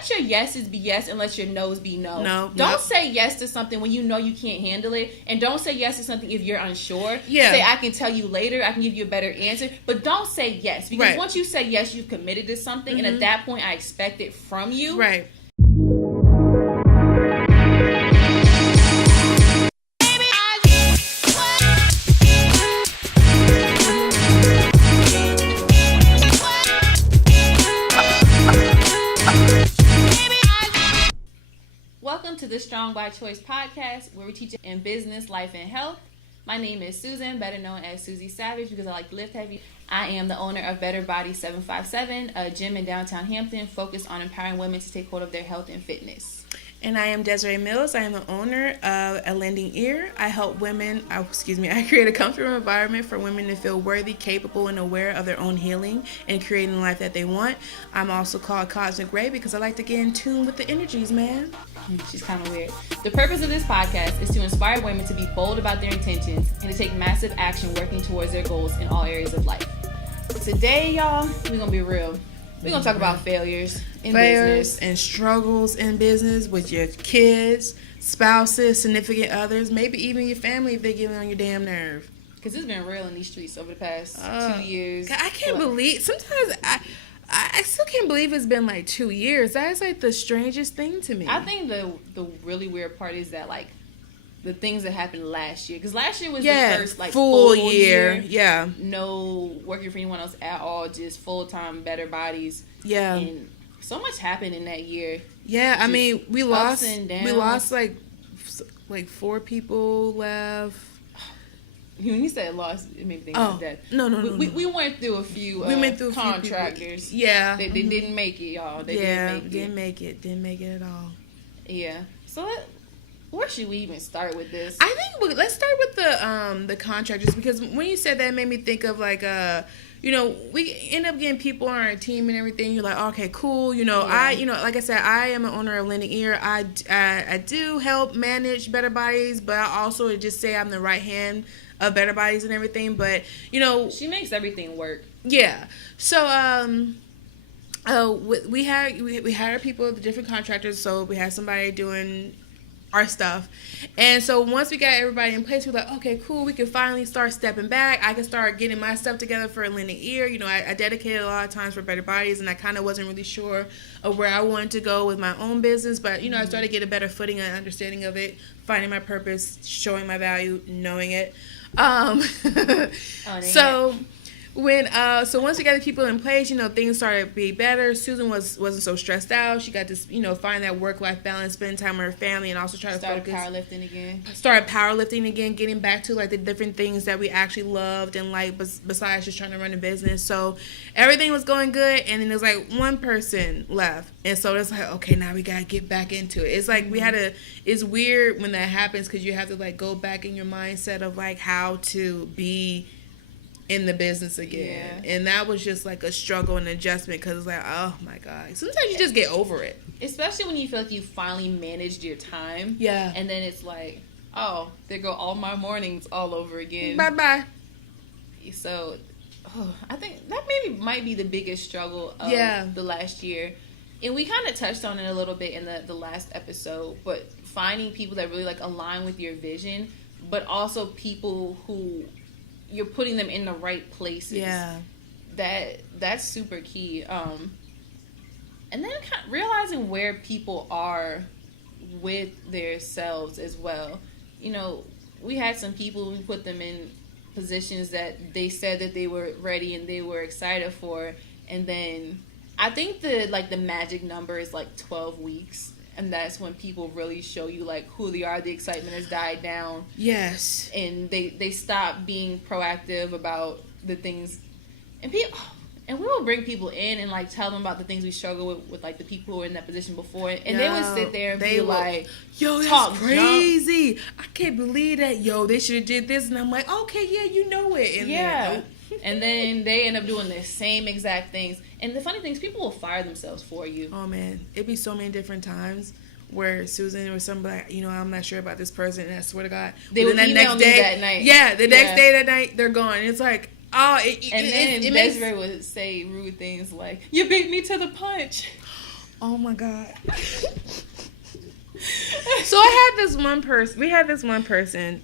let your yeses be yes and let your no's be no. No. Don't say yes to something when you know you can't handle it, and don't say yes to something if you're unsure. Yeah. Say, I can tell you later, I can give you a better answer, but don't say yes, because right. once you say yes, you've committed to something, and at that point, I expect it from you. Right. Welcome to the Strong by Choice podcast, where we teach in business, life, and health. My name is Susan, better known as Susie Savage, because I like to lift heavy. I am the owner of Better Body 757, a gym in downtown Hampton focused on empowering women to take hold of their health and fitness. And I am Desiree Mills. I am the owner of A Lending Ear. I help women, I create a comfortable environment for women to feel worthy, capable, and aware of their own healing and creating the life that they want. I'm also called Cosmic Ray because I like to get in tune with the energies, man. She's kind of weird. The purpose of this podcast is to inspire women to be bold about their intentions and to take massive action working towards their goals in all areas of life. Today, y'all, we're going to be real. We're going to talk about failures in business. And struggles in business with your kids, spouses, significant others, maybe even your family if they get on your damn nerve. Because it's been real in these streets over the past 2 years. I can't believe, sometimes I still can't believe it's been like 2 years. That's like the strangest thing to me. I think the really weird part is that like the things that happened last year. Because last year was the first like full year. Yeah. No working for anyone else at all. Just full-time Better Bodies. Yeah. And so much happened in that year. Yeah, I mean, we lost like 4 people left. When you said lost, it made me think of that. No. We went through a few contractors. Yeah. They didn't make it, y'all. They didn't make it. Didn't make it at all. Yeah. So where should we even start with this? I think let's start with the contractors, because when you said that, it made me think of like we end up getting people on our team and everything. You're like, okay, cool. Like I said, I am an owner of Lending Ear. I do help manage Better Bodies, but I also just say I'm the right hand of Better Bodies and everything. But she makes everything work. Yeah. So we hired people, the different contractors. So we had somebody doing our stuff, and so once we got everybody in place, we're like, okay, cool, we can finally start stepping back. I can start getting my stuff together for a Lending Ear. I dedicated a lot of times for Better Bodies, and I kind of wasn't really sure of where I wanted to go with my own business, but I started to get a better footing and understanding of it, finding my purpose, showing my value, knowing it. So once we got the people in place, things started to be better. Susan wasn't so stressed out. She got to, find that work-life balance, spend time with her family, and also try to focus. Started powerlifting again, getting back to like the different things that we actually loved and like besides just trying to run a business. So everything was going good, and then there's like one person left, and so it's like, okay, now we gotta get back into it. It's like it's weird when that happens, because you have to like go back in your mindset of like how to be in the business again. Yeah. And that was just like a struggle and adjustment, because it's like, oh my God, sometimes you just get over it, especially when you feel like you finally managed your time. Yeah. And then it's like, oh, there go all my mornings all over again. Bye. So I think that might be the biggest struggle of the last year. And we kind of touched on it a little bit in the last episode, but finding people that really like align with your vision, but also people who you're putting them in the right places. Yeah. That's super key. And then realizing where people are with their selves as well. We had some people, we put them in positions that they said that they were ready and they were excited for. And then I think the magic number is like 12 weeks. And that's when people really show you like who they are. The excitement has died down. Yes. And they stop being proactive about the things. And we will bring people in and like tell them about the things we struggle with like the people who were in that position before. And they would sit there and be like, yo, that's crazy. I can't believe that. Yo, they should have did this. And I'm like, okay, yeah, you know it. And yeah. And then they end up doing the same exact things. And the funny thing is, people will fire themselves for you. Oh, man. It'd be so many different times where Susan or somebody, I'm not sure about this person, and I swear to God. They would email me that night. Yeah, the next day, that night, they're gone. It's like, then Desiree would say rude things like, you beat me to the punch. Oh my God. So I had this one person. We had this one person.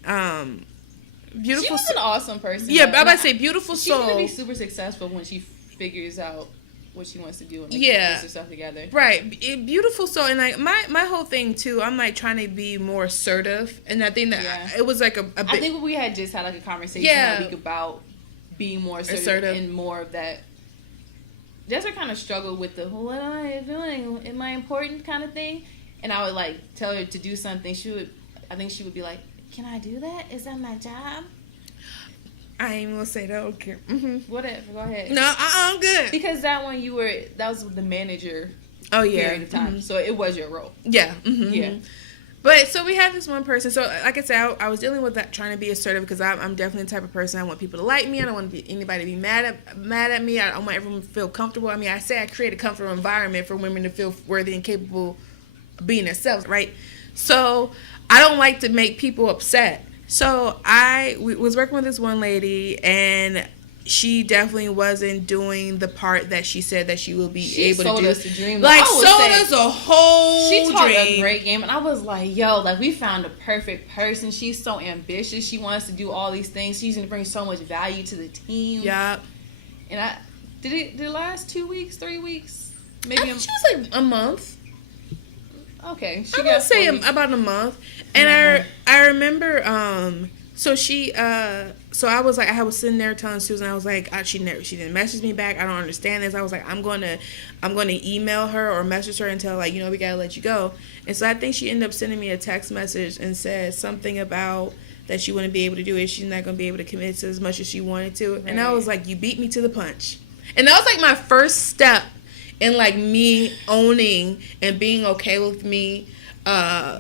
Beautiful. She was an awesome person. Yeah, but I'm about to say beautiful soul. She's gonna be super successful when she figures out what she wants to do and puts herself together. Right. Beautiful soul. And like my whole thing too, I'm like trying to be more assertive, and I think that it was like a bit, I think we had just had like a conversation that week about being more assertive and more of that. Jessica kind of struggled with the what am I doing? Am I important kind of thing? And I would like tell her to do something. I think she would be like, "Can I do that? Is that my job?" I ain't even gonna say that. Okay. Mm-hmm. Whatever. Go ahead. No, I'm good. Because that one that was the manager. Oh yeah. Period of time. Mm-hmm. So it was your role. Yeah. Mm-hmm. Yeah. But so we had this one person. So like I said, I was dealing with that, trying to be assertive because I'm definitely the type of person I want people to like me. I don't want anybody to be mad at me. I want everyone to feel comfortable. I mean, I say I create a comfortable environment for women to feel worthy and capable of being themselves, right? So I don't like to make people upset. So I was working with this one lady, and she definitely wasn't doing the part that she said that she will be able to do. She sold us a dream. Like, sold us a whole dream. She talked a great game, and I was like, yo, like, we found the perfect person. She's so ambitious. She wants to do all these things. She's going to bring so much value to the team. Yeah. And did it last 2 weeks, 3 weeks? Maybe she was like a month. Okay. I'm going to say about a month. And I remember, so she, so I was like, I was sitting there telling Susan, I was like, she didn't message me back. I don't understand this. I was like, I'm going to email her or message her and tell like, we got to let you go. And so I think she ended up sending me a text message and said something about that she wouldn't be able to do it. She's not going to be able to commit to as much as she wanted to. Right. And I was like, you beat me to the punch. And that was like my first step in like me owning and being okay with me.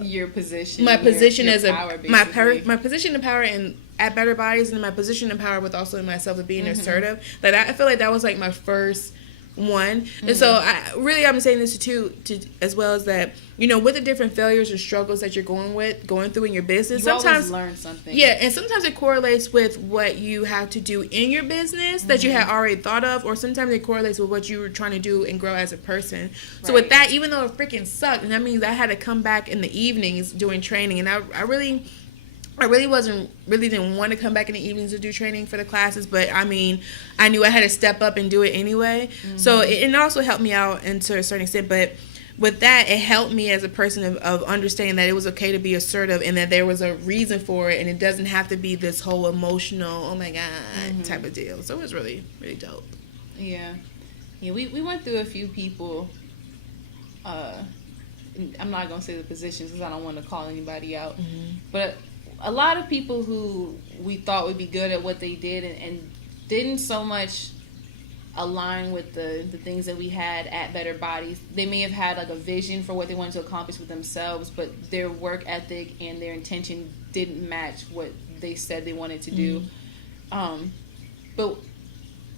Your position, my position as power, my position of power and at Better Bodies, and my position of power with also myself of being assertive. That I feel like that was like my first one. Mm-hmm. And so I'm saying this to as well as that, with the different failures or struggles that you're going through in your business, sometimes learn something. Yeah, and sometimes it correlates with what you have to do in your business that you had already thought of, or sometimes it correlates with what you were trying to do and grow as a person. So with that, even though it freaking sucked, and that means I had to come back in the evenings doing training, and I really didn't want to come back in the evenings to do training for the classes, but I mean, I knew I had to step up and do it anyway. Mm-hmm. So it also helped me out to a certain extent, but with that, it helped me as a person of understanding that it was okay to be assertive and that there was a reason for it, and it doesn't have to be this whole emotional, oh my God, type of deal. So it was really, really dope. Yeah. We went through a few people. I'm not going to say the positions because I don't want to call anybody out, but a lot of people who we thought would be good at what they did and didn't so much align with the things that we had at Better Bodies. They may have had like a vision for what they wanted to accomplish with themselves, but their work ethic and their intention didn't match what they said they wanted to do. But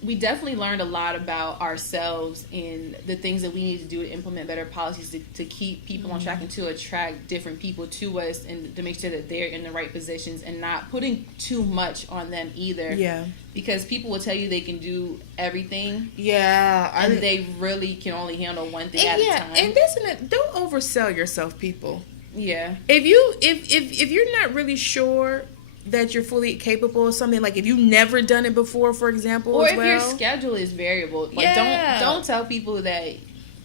we definitely learned a lot about ourselves and the things that we need to do to implement better policies to keep people on track and to attract different people to us and to make sure that they're in the right positions and not putting too much on them either. Yeah. Because people will tell you they can do everything. Yeah. And they really can only handle one thing at a time. And don't oversell yourself, people. Yeah. If you're not really sure that you're fully capable of something, like if you've never done it before, for example, or if your schedule is variable, like don't tell people that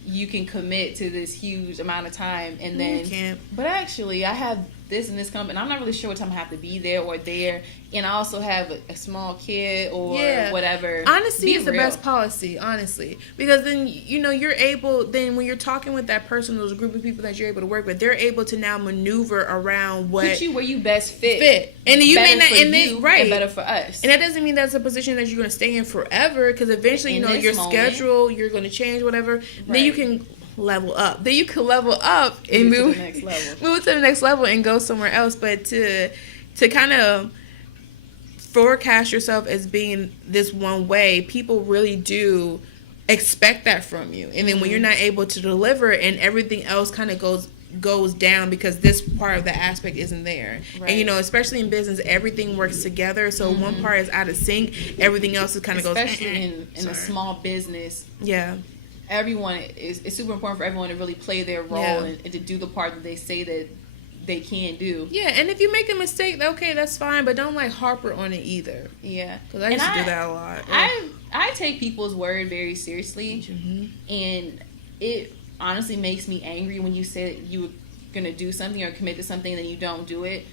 you can commit to this huge amount of time and then you can't. But actually I have this and this company, I'm not really sure what time I have to be there or there, and I also have a small kid or whatever. Honesty is the best policy, honestly, because then you're able, then when you're talking with that person, those group of people that you're able to work with, they're able to now maneuver around put you where you best fit, and you may not, and then and better for us. And that doesn't mean that's a position that you're going to stay in forever, because eventually your schedule, you're going to change, whatever. Then you can level up. Then you can level up and move to the next level and go somewhere else. But to kind of forecast yourself as being this one way, people really do expect that from you. And then when you're not able to deliver, and everything else kind of goes down because this part of the aspect isn't there. Right. And especially in business, everything works together. So one part is out of sync, everything else is kind of especially in a small business. Yeah. everyone it's super important for everyone to really play their role and to do the part that they say that they can do. Yeah, and if you make a mistake, okay, that's fine, but don't like harper on it either. Yeah, because I used to do that a lot. I take people's word very seriously, and it honestly makes me angry when you say that you were gonna do something or commit to something and then you don't do it.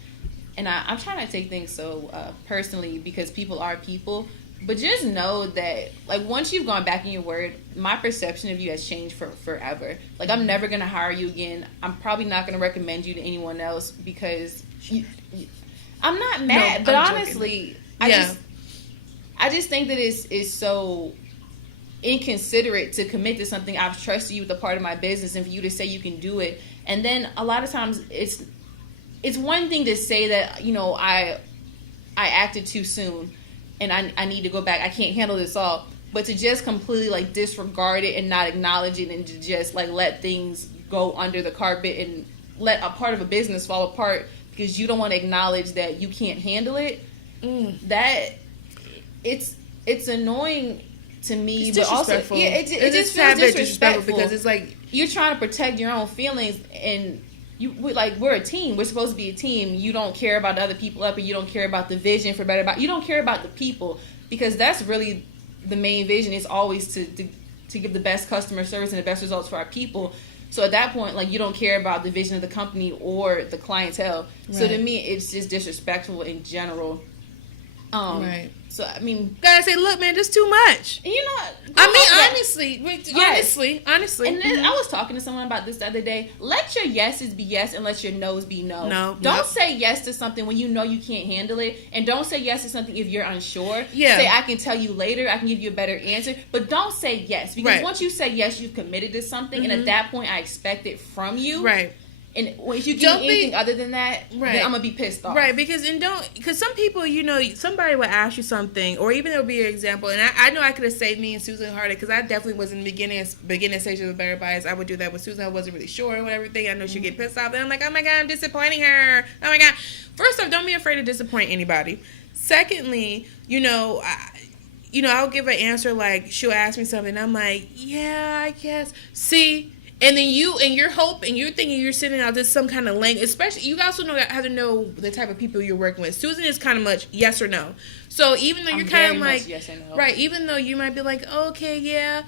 And I'm trying not to take things so personally, because people are people. But just know that, like, once you've gone back in your word, my perception of you has changed forever. Like, I'm never going to hire you again. I'm probably not going to recommend you to anyone else because I'm not mad. No, but honestly, I just think that it's so inconsiderate to commit to something. I've trusted you with a part of my business, and for you to say you can do it. And then a lot of times it's one thing to say that, you know, I acted too soon and I need to go back. I can't handle this all. But to just completely, like, disregard it and not acknowledge it and to just, like, let things go under the carpet and let a part of a business fall apart because you don't want to acknowledge that you can't handle it, that it's annoying to me. It's disrespectful. But also, it just feels disrespectful because it's like you're trying to protect your own feelings, and we're a team. We're supposed to be a team. You don't care about the other people up, and you don't care about the vision for better. You don't care about the people, because that's really the main vision. Is always to give the best customer service and the best results for our people. So at that point, like, you don't care about the vision of the company or the clientele. Right. So to me, it's just disrespectful in general. Right. So, I mean, gotta say, look, man, just too much. You know, honestly. And then I was talking to someone about this the other day. Let your yeses be yes and let your no's be no. Don't say yes to something when you know you can't handle it, and don't say yes to something if you're unsure. Yeah. Say, I can tell you later. I can give you a better answer, but don't say yes, because once you say yes, you've committed to something, and at that point, I expect it from you. Right. And if you give me anything other than that, then I'm gonna be pissed off. Right, because some people, you know, somebody will ask you something, or even there'll be an example, and I know I could have saved me and Susan heartache, because I definitely was in the beginning stages of Better Bias. I would do that with Susan. I wasn't really sure and everything. I know she'd get pissed off, and I'm like, oh my God, I'm disappointing her. Oh my God. First off, don't be afraid to disappoint anybody. Secondly, I'll give an answer, like, she'll ask me something, and I'm like, yeah, I guess. See. And then you're thinking you're sending out this some kind of language. Especially, you also have to know the type of people you're working with. Susan is kind of much yes or no. So even though you're kind of like, yes and no. Right, even though you might be like, okay, yeah,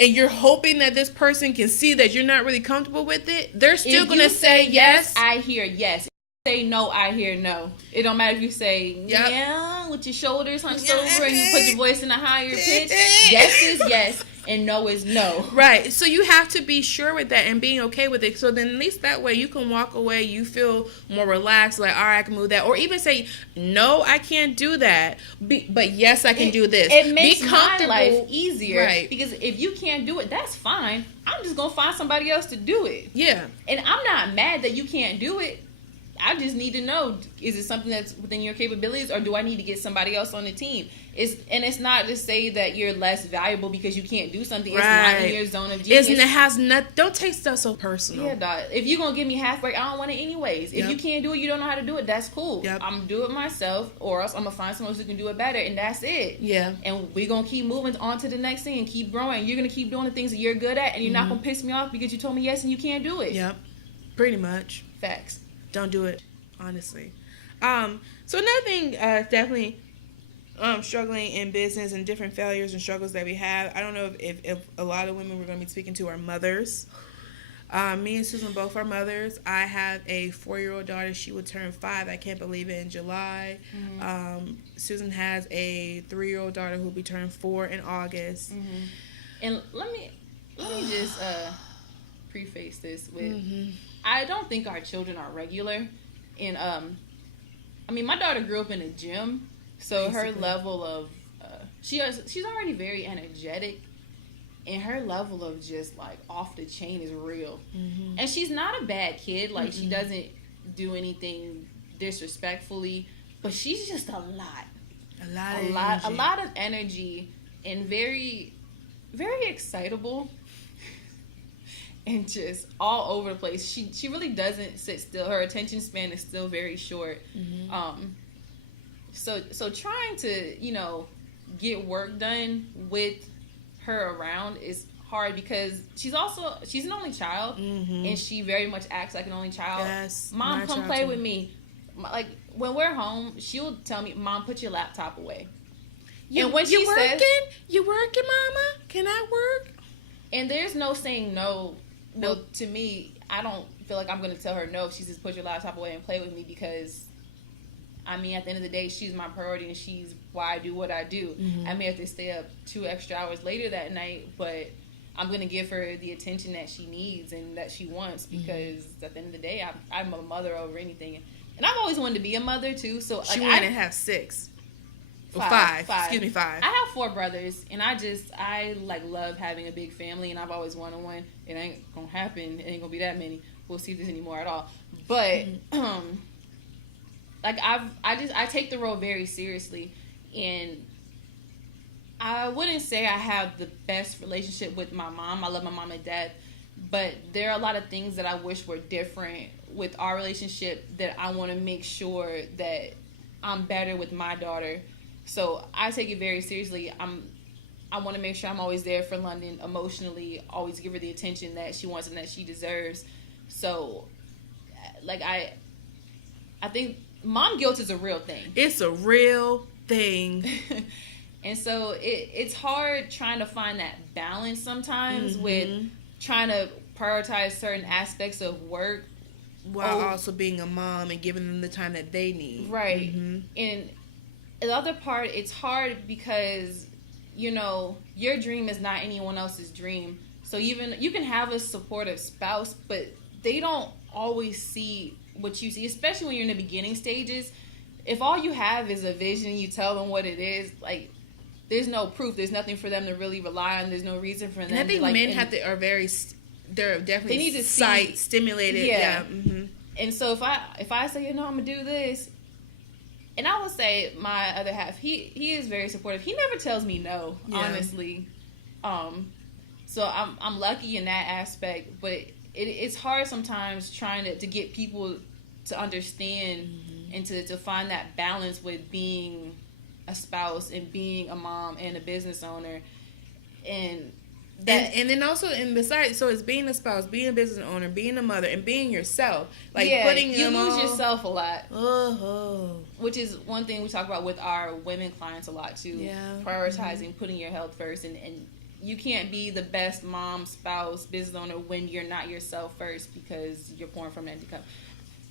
and you're hoping that this person can see that you're not really comfortable with it, they're still going to say yes. I hear yes. Say no, I hear no. It don't matter if you say yeah with your shoulders hunched over and you put your voice in a higher pitch. Yes is yes and no is no. Right. So you have to be sure with that and being okay with it. So then at least that way you can walk away. You feel more relaxed. Like, all right, I can move that. Or even say, no, I can't do that. But yes, I can do this. It makes my life easier. Right. Because if you can't do it, that's fine. I'm just going to find somebody else to do it. Yeah. And I'm not mad that you can't do it. I just need to know, is it something that's within your capabilities, or do I need to get somebody else on the team? It's not to say that you're less valuable because you can't do something. It's not in your zone of genius. Don't take stuff so personal. Yeah, dog. If you're going to give me half work, I don't want it anyways. If you can't do it, you don't know how to do it, that's cool. Yep. I'm going to do it myself, or else I'm going to find someone who can do it better, and that's it. Yeah. And we're going to keep moving on to the next thing and keep growing. You're going to keep doing the things that you're good at, and you're not going to piss me off because you told me yes and you can't do it. Yep. Pretty much. Facts. Don't do it, honestly. So another thing, definitely struggling in business and different failures and struggles that we have. I don't know if a lot of women we're going to be speaking to are mothers. Me and Susan both are mothers. I have a 4-year-old daughter. She will turn 5. I can't believe it, in July. Mm-hmm. Susan has a 3-year-old daughter who will be turning 4 in August. Mm-hmm. And let me just preface this with, I don't think our children are regular. And I mean, my daughter grew up in a gym, so basically, her level of she's already very energetic, and her level of just like off the chain is real. Mm-hmm. And she's not a bad kid, like she doesn't do anything disrespectfully, but she's just a lot of energy, and very, very excitable. And just all over the place. She really doesn't sit still. Her attention span is still very short. Mm-hmm. So trying to, get work done with her around is hard because she's an only child, and she very much acts like an only child. Yes, Mom, come play with me. Like when we're home, she'll tell me, "Mom, put your laptop away." And when she says, "You working, Mama? Can I work?" And there's no saying no. Well, to me, I don't feel like I'm going to tell her no if she says put your laptop away and play with me, because I mean, at the end of the day, she's my priority and she's why I do what I do. I may have to stay up 2 extra hours later that night, but I'm going to give her the attention that she needs and that she wants, because at the end of the day, I'm a mother over anything. And I've always wanted to be a mother too. So she wanted to have 6. Five. Excuse me, 5. I have 4 brothers, and I love having a big family, and I've always wanted one. It ain't gonna happen. It ain't gonna be that many. We'll see if there's any more at all. But I take the role very seriously, and I wouldn't say I have the best relationship with my mom. I love my mom and dad, but there are a lot of things that I wish were different with our relationship that I want to make sure that I'm better with my daughter. So I take it very seriously. I want to make sure I'm always there for London emotionally, always give her the attention that she wants and that she deserves. So, I think mom guilt is a real thing. It's a real thing. And so it's hard trying to find that balance sometimes with trying to prioritize certain aspects of work while also being a mom and giving them the time that they need. Right. And the other part, it's hard because, your dream is not anyone else's dream. So even you can have a supportive spouse, but they don't always see what you see, especially when you're in the beginning stages. If all you have is a vision and you tell them what it is, there's no proof. There's nothing for them to really rely on. There's no reason for them. And I think men they're definitely they need to stimulated. Yeah. And so if I say, I'm gonna do this, and I will say my other half, he is very supportive. He never tells me no, honestly. So I'm lucky in that aspect, but it's hard sometimes trying to get people to understand and to find that balance with being a spouse and being a mom and a business owner, and then also, and besides, so it's being a spouse, being a business owner, being a mother, and being yourself. Putting you lose yourself a lot. Oh. Which is one thing we talk about with our women clients a lot too. Yeah. Prioritizing putting your health first, and you can't be the best mom, spouse, business owner when you're not yourself first, because you're pouring from an empty cup.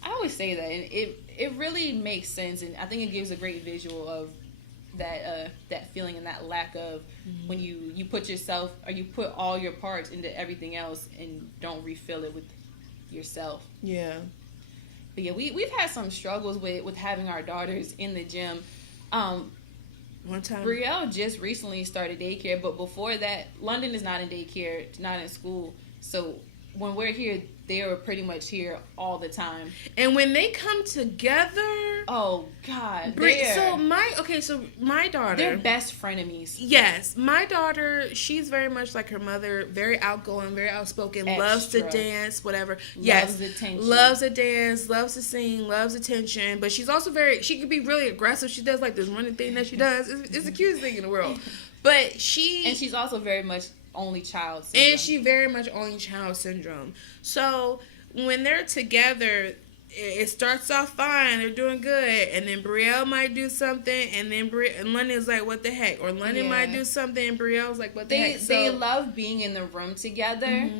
I always say that, and it really makes sense, and I think it gives a great visual of that feeling and that lack of when you put yourself, or you put all your parts into everything else and don't refill it with yourself. Yeah. But yeah, we've had some struggles with having our daughters in the gym. One time, Brielle just recently started daycare, but before that, London is not in daycare, not in school. So when we're here, they are pretty much here all the time. And when they come together, oh God! So my daughter, they're best frenemies. Yes, my daughter, she's very much like her mother, very outgoing, very outspoken, loves to dance, whatever. Loves attention. Loves to dance, loves to sing, loves attention. But she's also she can be really aggressive. She does this running thing that she does. It's the cutest thing in the world. But she's also very much only child syndrome. And she very much only child syndrome. So when they're together, it starts off fine. They're doing good. And then Brielle might do something. And then London's like, what the heck? Or London might do something. And Brielle's like, what the heck? They love being in the room together.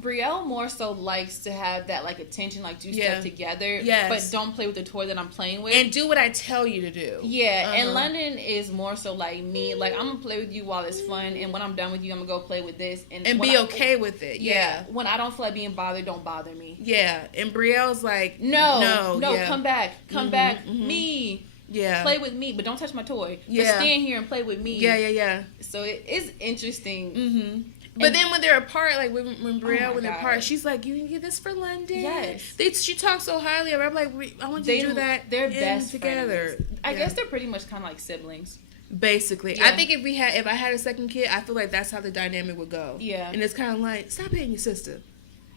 Brielle more so likes to have that attention, do stuff together. Yes. But don't play with the toy that I'm playing with. And do what I tell you to do. Yeah. And London is more so like me. I'm going to play with you while it's fun. And when I'm done with you, I'm going to go play with this. And be okay with it. Yeah. When I don't feel like being bothered, don't bother me. Yeah. And Brielle's like, no, come back. Come back. Me. Yeah. Play with me, but don't touch my toy. Yeah. But stand here and play with me. Yeah. So it is interesting. But then when they're apart, when Brielle, when they're apart, she's like, you can get this for London. Yes. She talks so highly of her. I'm like, I want you to do that. They're best together. Friends. I guess they're pretty much kind of like siblings. Basically. Yeah. I think if I had a second kid, I feel like that's how the dynamic would go. Yeah. And it's kind of like, stop hitting your sister.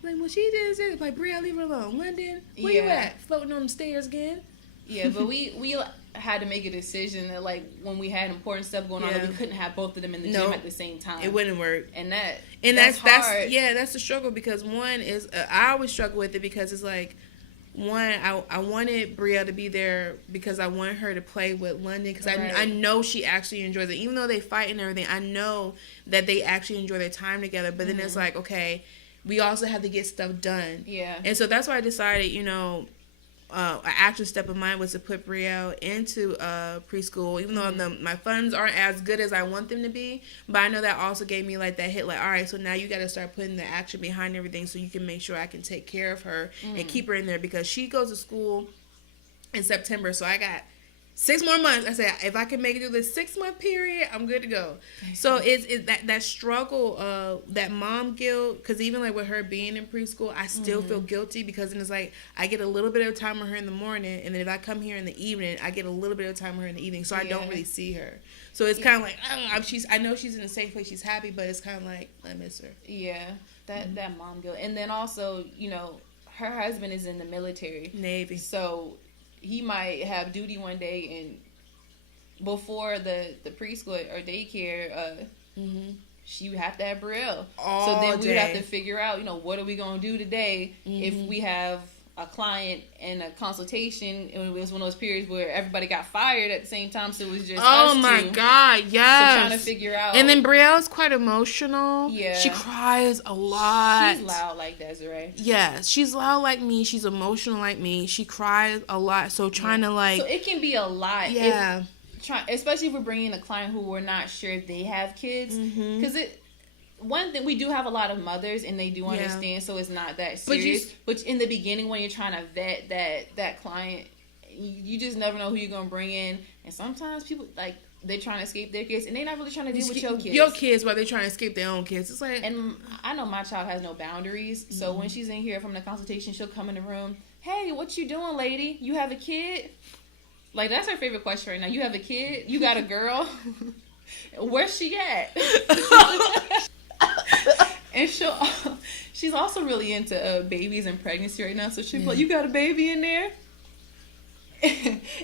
Like, when she does it, like, Brielle, leave her alone. London, where you at? Floating on the stairs again? Yeah, but we had to make a decision that, like, when we had important stuff going on, that we couldn't have both of them in the gym at the same time. It wouldn't work. And that's hard. That's the struggle, because one is I always struggle with it, because it's like, one, I wanted Brielle to be there because I wanted her to play with London, because I know she actually enjoys it. Even though they fight and everything, I know that they actually enjoy their time together. But then it's like, okay, we also have to get stuff done. Yeah. And so that's why I decided, an actual step of mine was to put Brielle into preschool, even though my funds aren't as good as I want them to be. But I know that also gave me like that hit, like, all right, so now you got to start putting the action behind everything, so you can make sure I can take care of her and keep her in there, because she goes to school in September, so I got 6 more months. I said, if I can make it through this 6-month period, I'm good to go. So it's that struggle of that mom guilt, because even like with her being in preschool, I still feel guilty, because then it's like I get a little bit of time with her in the morning, and then if I come here in the evening, I get a little bit of time with her in the evening, so I don't really see her. So it's kind of like, I know she's in a safe place, she's happy, but it's kind of like I miss her. Yeah, that mom guilt. And then also, her husband is in the military, Navy, so he might have duty one day, and before the preschool or daycare, she would have to have Brielle. So then we would have to figure out, what are we going to do today if we have a client and a consultation, and it was one of those periods where everybody got fired at the same time, so it was just us two. My God, yes. So trying to figure out. And then Brielle's quite emotional. Yeah. She cries a lot. She's loud like Desiree. Yes, she's loud like me. She's emotional like me. She cries a lot. So trying to like. So it can be a lot. Yeah. Especially if we're bringing a client who we're not sure if they have kids, because one thing, we do have a lot of mothers, and they do understand, so it's not that serious. But in the beginning, when you're trying to vet that client, you just never know who you're gonna bring in. And sometimes people, like, they're trying to escape their kids, and they're not really trying to deal with your kids. Your kids, while they're trying to escape their own kids. It's like, and I know my child has no boundaries, so when she's in here from the consultation, she'll come in the room. Hey, what you doing, lady? You have a kid? Like, that's her favorite question right now. You have a kid? You got a girl? Where's she at? And she's also really into babies and pregnancy right now. So she's like, you got a baby in there?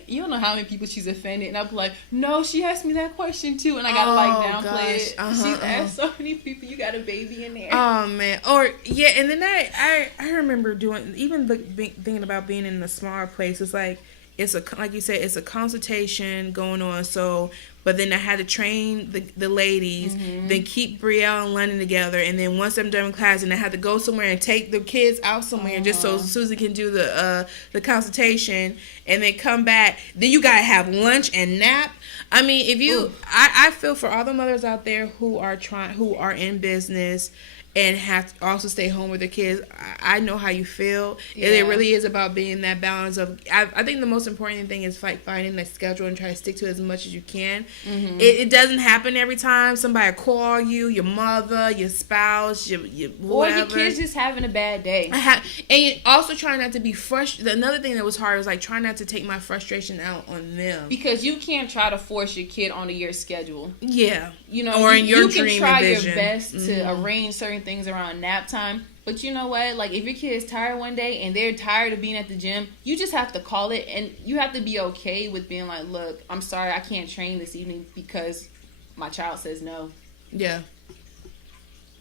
You don't know how many people she's offended. And I'm like, no, she asked me that question too. And I got to downplay it. She's asked so many people, you got a baby in there. Oh, man. Or, yeah, and then I remember thinking about being in a smaller place. It's like, like you said, it's a consultation going on. So, but then I had to train the ladies, then keep Brielle and London together, and then once I'm done with class, and I had to go somewhere and take the kids out somewhere just so Susan can do the consultation, and then come back. Then you gotta have lunch and nap. I mean, if you, I feel for all the mothers out there who are in business and have to also stay home with their kids. I know how you feel. Yeah. It really is about being that balance of. I think the most important thing is finding that schedule and try to stick to it as much as you can. It doesn't happen every time. Somebody call you, your mother, your spouse, your whatever. Or your kids just having a bad day. And also trying not to be frustrated. Another thing that was hard was like trying not to take my frustration out on them. Because you can't try to force your kid onto your schedule. Yeah. Or in your dream. You can try your best to arrange certain things around nap time, but you know what, like, if your kid is tired one day and they're tired of being at the gym, you just have to call it, and you have to be okay with being like, look, I'm sorry, I can't train this evening because my child says no. Yeah,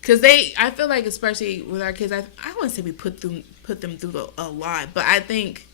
because I feel like, especially with our kids, I wouldn't say we put them through a lot, but I think,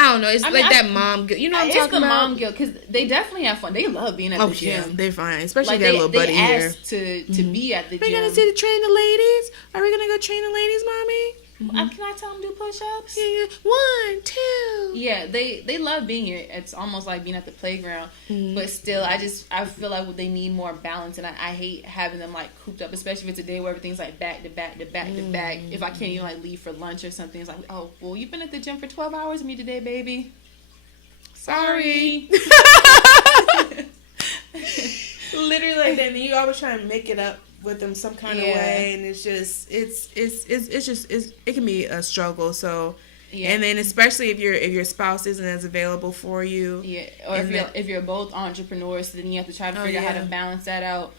I don't know. It's that mom guilt. You know what I'm talking about? It's the mom guilt, because they definitely have fun. They love being at the gym. Yeah, they're fine. Especially like that little buddy here. They asked to be at the gym. We're going to train the ladies? Are we going to go train the ladies, Mommy? Can I tell them to do push-ups? Yeah. 1, 2. Yeah, they love being here. It's almost like being at the playground. But still, I feel like they need more balance, and I hate having them like cooped up, especially if it's a day where everything's like back to back to back to back. If I can't even like leave for lunch or something, it's like, oh, well, you've been at the gym for 12 hours with me today, baby. Sorry. Literally like that. And you always try to make it up with them some kind of way, and it's just it can be a struggle. So and then especially if your spouse isn't as available for you, or if you're both entrepreneurs, then you have to try to figure out how to balance that out.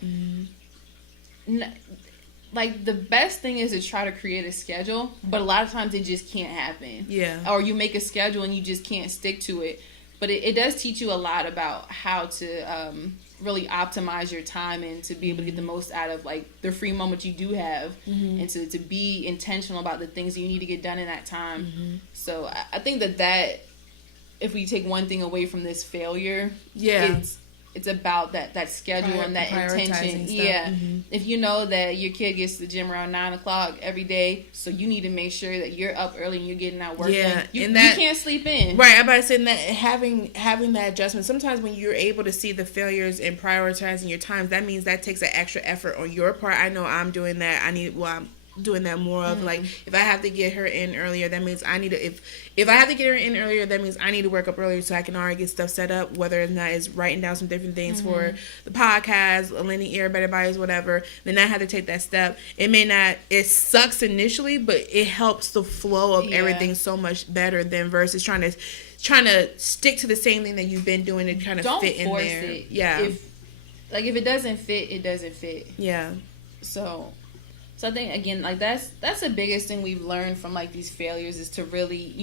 like, the best thing is to try to create a schedule, but a lot of times it just can't happen. Yeah. Or you make a schedule and you just can't stick to it. But it does teach you a lot about how to really optimize your time and to be able to get the most out of, like, the free moment you do have, and to be intentional about the things that you need to get done in that time. So I think that if we take one thing away from this failure, it's about that schedule and that intention. Yeah. If you know that your kid gets to the gym around 9:00 every day, so you need to make sure that you're up early and you're getting out work. Yeah. You can't sleep in. Right. I'm about to say that having that adjustment, sometimes when you're able to see the failures and prioritizing your times, that means that takes an extra effort on your part. I know I'm doing that. I'm doing that more of, like, if I have to get her in earlier, that means I need to, if I have to get her in earlier, that means I need to work up earlier so I can already get stuff set up, whether or not it's writing down some different things for the podcast, lending ear, better bodies, whatever. Then I have to take that step. It sucks initially, but it helps the flow of everything so much better than versus trying to stick to the same thing that you've been doing and kind of fit in there. It. Yeah. If it doesn't fit, it doesn't fit. Yeah. So I think, again, like, that's the biggest thing we've learned from, like, these failures is to really,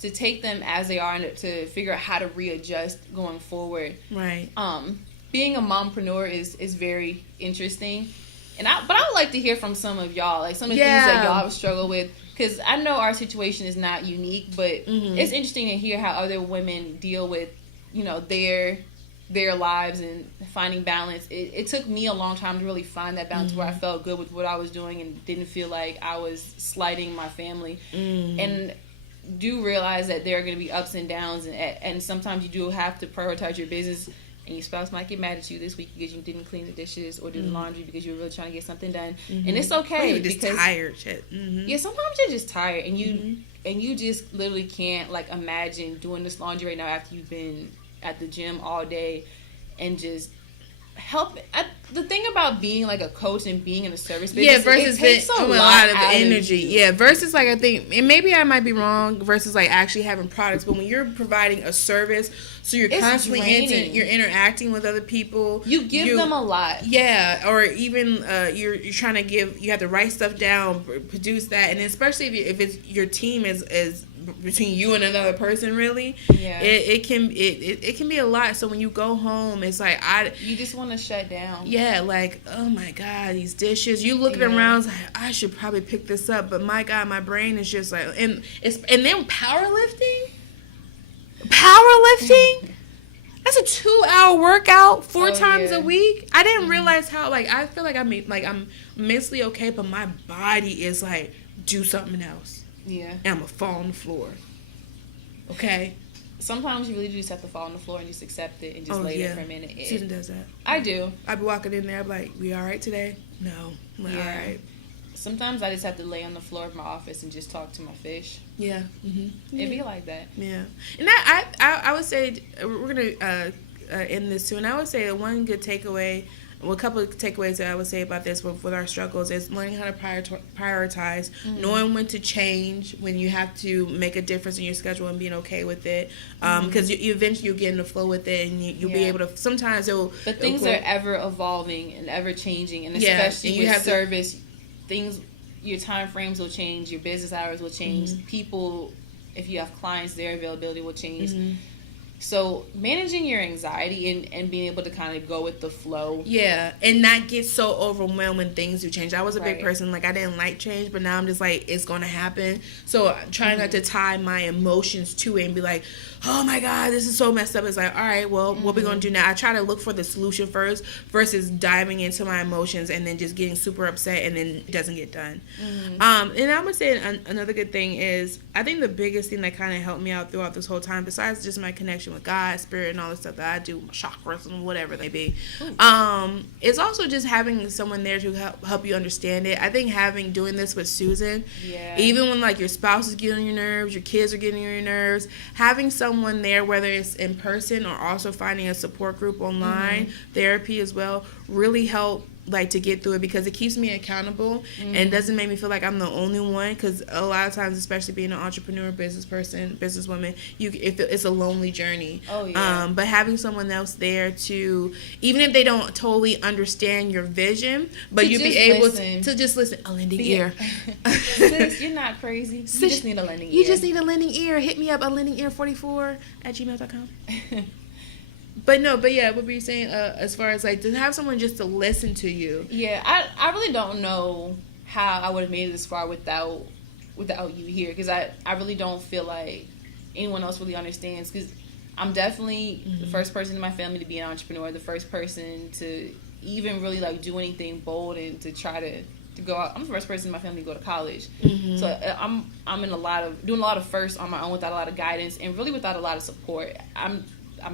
to take them as they are and to figure out how to readjust going forward. Right. Being a mompreneur is very interesting. But I would like to hear from some of y'all, like, some of the things that y'all have struggled with. Because I know our situation is not unique, but it's interesting to hear how other women deal with, their lives and finding balance. It took me a long time to really find that balance where I felt good with what I was doing and didn't feel like I was slighting my family. And do realize that there are going to be ups and downs, and sometimes you do have to prioritize your business, and your spouse might get mad at you this week because you didn't clean the dishes or do the laundry because you were really trying to get something done. And it's okay. Or you're just tired. Shit. Yeah, sometimes you're just tired, and you just literally can't, like, imagine doing this laundry right now after you've been at the gym all day and just help. The thing about being, like, a coach and being in a service business, versus it takes a lot of energy. Versus, like, I think, and maybe I might be wrong, versus, like, actually having products, but when you're providing a service, so you're constantly you're interacting with other people, you give them a lot. Or even you're trying to you have to write stuff down, produce that, and especially if it's your team is between you and another person, really, it can be a lot. So when you go home, it's like you just want to shut down. Like, oh my God, these dishes. You look around, like, I should probably pick this up, but my God, my brain is just like, and then powerlifting. That's a 2-hour workout 4 times a week. I didn't realize how, like, I feel like I'm mentally okay, but my body is like, do something else. Yeah. And I'm gonna fall on the floor. Okay. Sometimes you really just have to fall on the floor and just accept it and just lay there for a minute. Susan does that. I do. I be walking in there, I'm like, we all right today? No. I'm like, all right. Sometimes I just have to lay on the floor of my office and just talk to my fish. Yeah. It'd be like that. Yeah. And I would say, we're going to end this soon. I would say one good takeaway, a couple of takeaways that I would say about this with our struggles is learning how to prioritize, knowing when to change, when you have to make a difference in your schedule and being okay with it. Because you eventually you'll get in the flow with it, and you'll be able to, sometimes But things are ever evolving and ever changing, and especially with service, your time frames will change, your business hours will change, people, if you have clients, their availability will change. So managing your anxiety and being able to kind of go with the flow. Yeah, and not get so overwhelmed when things do change. I was a big person, like, I didn't like change, but now I'm just like, it's going to happen. So trying not to tie my emotions to it and be like, oh my God, this is so messed up. It's like, all right, well, what we going to do now? I try to look for the solution first versus diving into my emotions and then just getting super upset and then it doesn't get done. And I'm going to say another good thing is, I think the biggest thing that kind of helped me out throughout this whole time, besides just my connection with God, spirit, and all the stuff that I do, chakras and whatever they be, it's also just having someone there to help you understand it. I think doing this with Susan, even when, like, your spouse is getting on your nerves, your kids are getting on your nerves, having someone there, whether it's in person or also finding a support group online, therapy as well, really help like to get through it, because it keeps me accountable and doesn't make me feel like I'm the only one, because a lot of times, especially being an entrepreneur, businesswoman, it's a lonely journey. But having someone else there to, even if they don't totally understand your vision, but you'll be able to just listen. A lending ear. Sis, you're not crazy. You just need a lending ear. You just need a lending ear. Hit me up, a lending ear 44@gmail.com. But yeah, what were you saying as far as like to have someone just to listen to you? Yeah, I really don't know how I would have made it this far without you here, because I really don't feel like anyone else really understands, because I'm definitely the first person in my family to be an entrepreneur, the first person to even really like do anything bold and to try to go out. I'm the first person in my family to go to college. So I'm in doing a lot of firsts on my own without a lot of guidance and really without a lot of support. I'm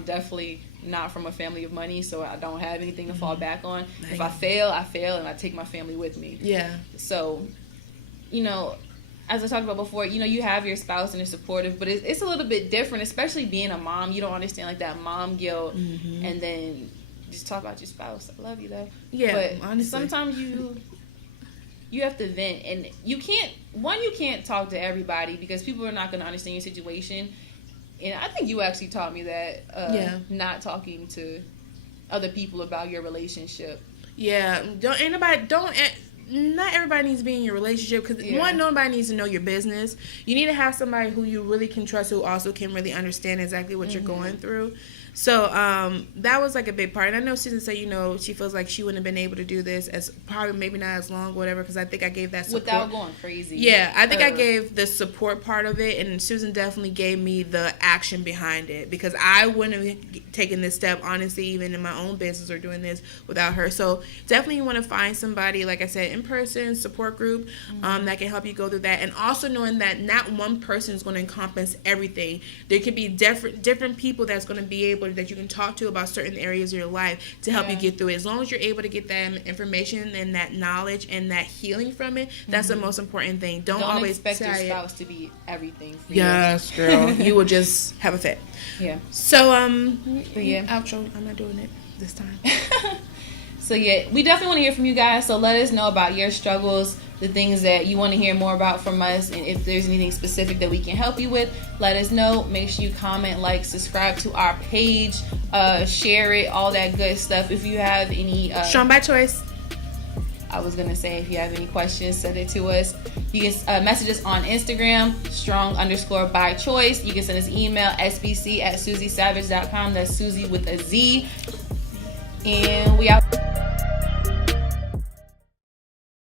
definitely not from a family of money, so I don't have anything to fall back on. If I fail, and I take my family with me. Yeah. So, as I talked about before, you have your spouse and they're supportive, but it's a little bit different, especially being a mom. You don't understand like that mom guilt, and then just talk about your spouse. I love you though. Yeah. But honestly, sometimes you have to vent, and you can't talk to everybody because people are not going to understand your situation. And I think you actually taught me that, not talking to other people about your relationship. Yeah, not everybody needs to be in your relationship, because nobody needs to know your business. You need to have somebody who you really can trust, who also can really understand exactly what you're going through. So that was like a big part. And I know Susan said, she feels like she wouldn't have been able to do this as probably maybe not as long, whatever, because I think I gave that support. Without going crazy. Yeah, I think I gave the support part of it, and Susan definitely gave me the action behind it, because I wouldn't have taken this step, honestly, even in my own business or doing this without her. So definitely you want to find somebody, like I said, in person, support group, that can help you go through that. And also knowing that not one person is going to encompass everything. There could be different people that's going to be able that you can talk to about certain areas of your life to help you get through it. As long as you're able to get that information and that knowledge and that healing from it, that's the most important thing. Don't always expect your spouse to be everything for you. Yes, girl. You will just have a fit. Yeah. So, outro. I'm not doing it this time. So, we definitely want to hear from you guys. So, let us know about your struggles, the things that you want to hear more about from us, and if there's anything specific that we can help you with, let us know. Make sure you comment, like, subscribe to our page, share it, all that good stuff. If you have any... Strong by choice. I was going to say, if you have any questions, send it to us. You can message us on Instagram, strong_by choice. You can send us email, sbc@suziesavage.com. That's Susie with a Z. And we out.